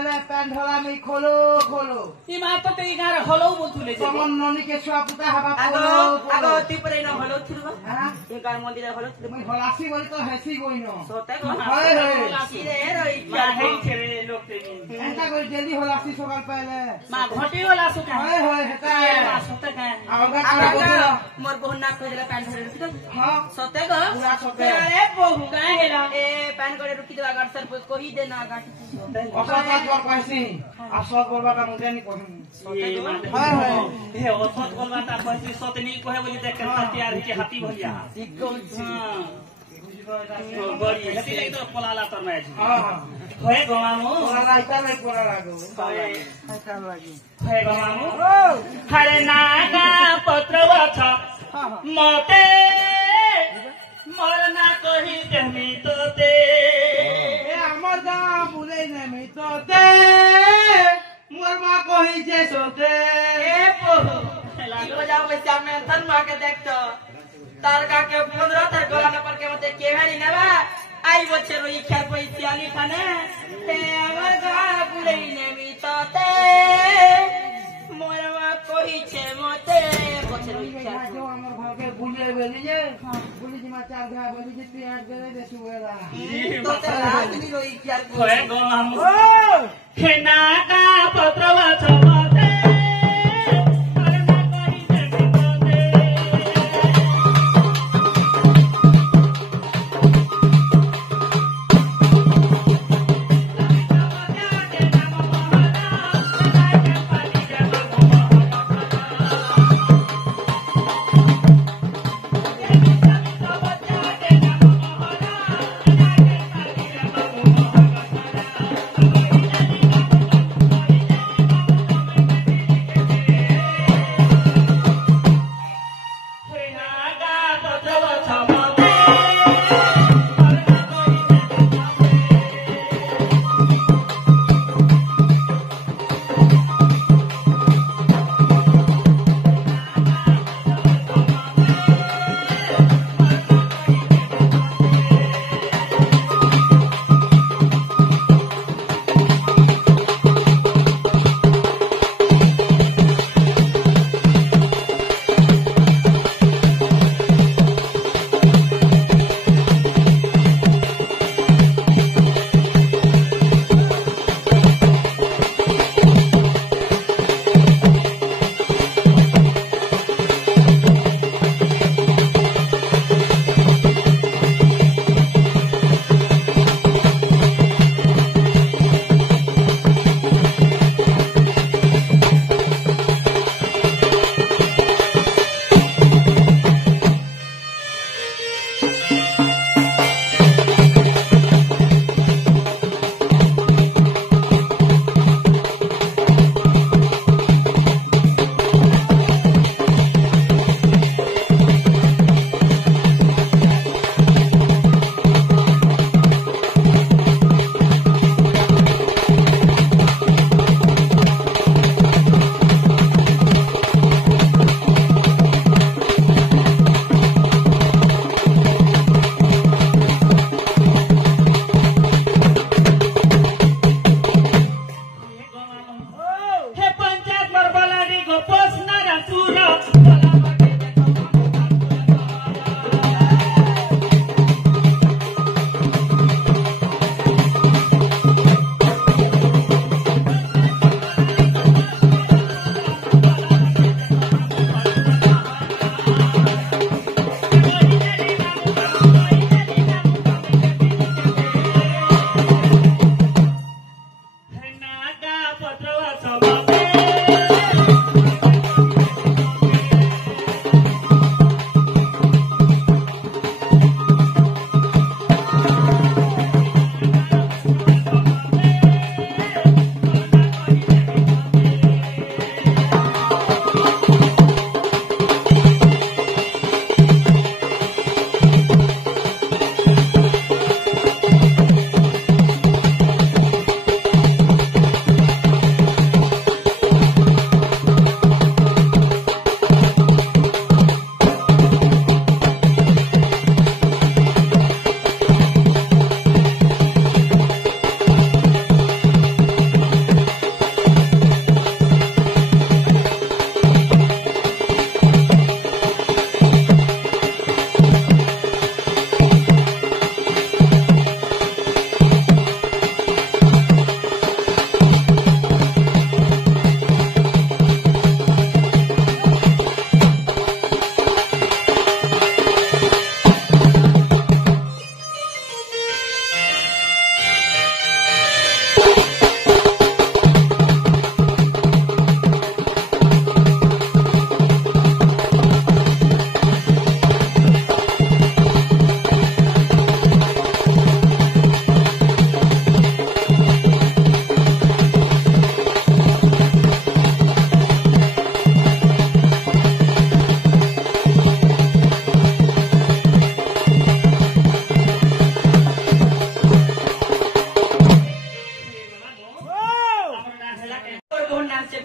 कहले पैंट होला में खोलो खोलो ई मां तो तेरी गार हलो बोलतुले जे कमन ननी के छुआ पुता हवा आगो खोलो आगो ती परे न हलो थिरबा हां ए गार मंदिर हलो थिर मैं हलासी बोली तो हैसी गोइनो सोते हाय हाय रे रही मां है छेरे लोग तेनी ऐसा कोई जल्दी हलासी सकाल पहले मां घटी वाला सुका हाय हाय हेता मां सोते का आगा आगा बोला मोर बहु ना खोजला पैंट रे हां सोते गो पूरा सोते अरे बहु गाय हेला ए पैंट करे रुकी देवा गार सर को ही देना गाट असा बात कर कहसी आ सब बोलबा का मुझे नहीं कहूं ये मां हाय हाय हे औसत बोलबा ता कहसी सतनी कहे बोली देख के तैयार है हाथी भलिया ठीक कौन छी हां बड़ी हेती लगे तो पलाला तर में छी हां हां होए गमामो बोला लाइटा नहीं बोला लागो ऐसा लागी होए गमामो हरे नागा पत्रवा छ मते मरना कहि देमी तोते ए हमर गा बुले ने में तो दे मोर मां कहि जे सोते ए बहु ई बजाओ बच्चा में तन मा के देख तो तार का के 15 तार गोला न पर के मते केवानी नेबा आई बच्चे रोई ख्या कोई सियाली खाने ए हमर गा बुले ने मी तोते मोरवा कोही छे मते बच्चे रोई ख्या जो हमर घर के बुले बेली जे बुली जी मा चार घा बेली जे पेट दे दे सुवेला तोते रात नी रोई ख्या होए गमामो हे नागा पत्रवा छ मते मरना कहि देमी तोते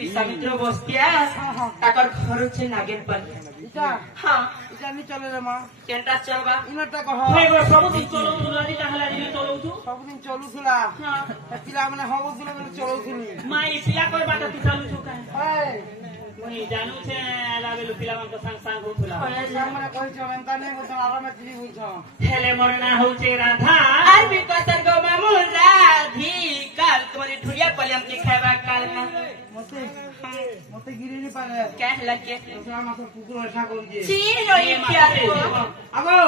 विश्वामित्र बस्तिया ताकर घर छे नागेनपल इटा हां इटा नहीं चले रे मां केनटा चलबा इनटा कह भाई गो सब दिन चलो तुलारी काहला दिन चलो तू सब दिन चलुथुला हां पिला माने हबो दिले माने चलुथुनी माई पिला कोई बात तू चालू छु का हाय मुई जानू छे लागे पिला मन को संग संग होथुला हमरा कहि छ एंता नहीं बोल आराम से बुझ हेले मोर ना होचे राधा आर भी कसर गो मामू राधिका तुम्हारी ठुरिया पलियम के खाबा काल में मते मते गिरी नहीं पारे कहला के हम सब कुकुर ऐसा कर दिए ची रोई प्यार को आगो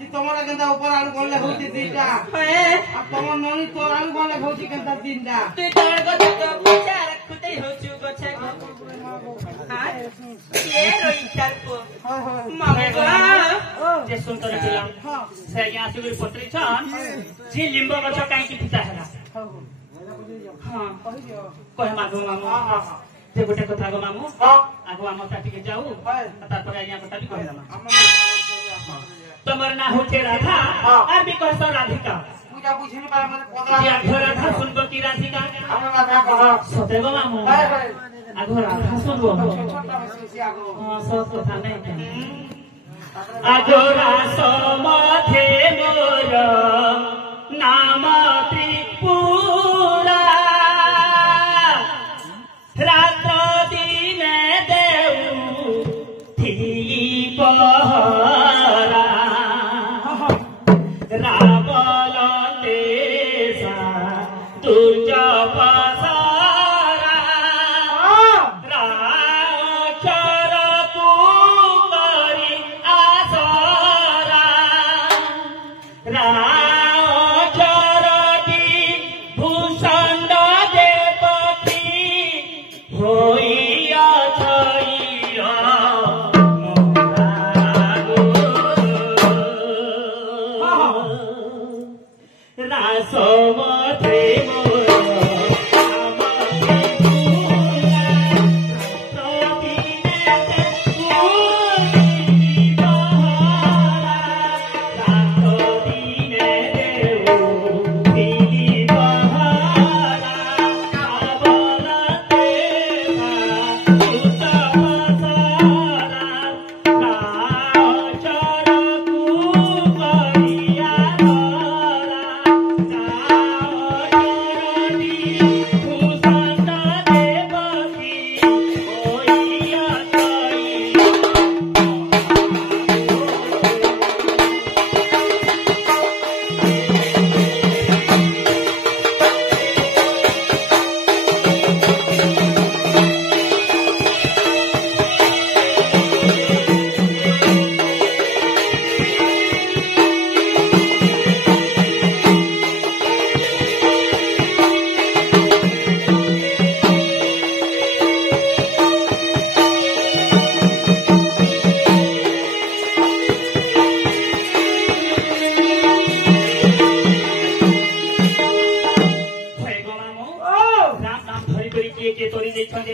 कि तमरा केंता ऊपर आलू कोले होती तीनटा हे अब तमर ननी तोर आलू कोले होती केंता तीनटा तू तोर गो तो विचार खुदै होचु गो छे हां के रोई प्यार को हाय हाय मामू जे सुनतर दिला हां से यहाँ से पत्री छन जी लिंब गछ काई की फिता हला हां कहि दियो कहे मागो मामू हां जे गोटे कथा गो मामू हां आगो हम टाटी जाऊ हाय तापर यहाँ कथा भी कहला हम तमर ना होचे राधा और भी कहसो राधिका पूजा बुझे नहीं पारे मते पदरा या राधा सुनबो की राधिका हमरा राधा कह सते गो मामू हाय हाय आगो राधा सुनबो छोटा बसी आगो हां सब कथा नहीं आगो रासो माथे मोर नाम त्रिपुरा रात्र दिन देऊ थी पहरा रावल तेसा दुर्जप सारा राक्षर तू करी आसरा राक्षर की भूषण देवकी होइया छइया रासमथे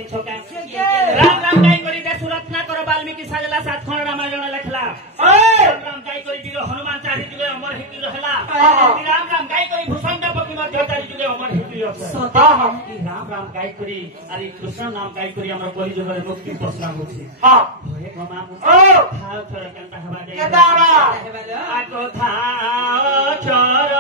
राम राम गाई करी देशु रचना कर वाल्मीकि साजला 7 खंड रामायण लिखला राम राम गाई करी वीर हनुमान चारि जुगे अमर हिति रहला राम राम गाई करी भूषण पति मध्य चारि जुगे अमर हिति रहला राम राम गाई करी अरे कृष्ण नाम गाई करी हमर कली जुगे मुक्ति प्रश्न होछि हां हे मामू थाव छोर केनता हवा दे केता आ को थाव छोर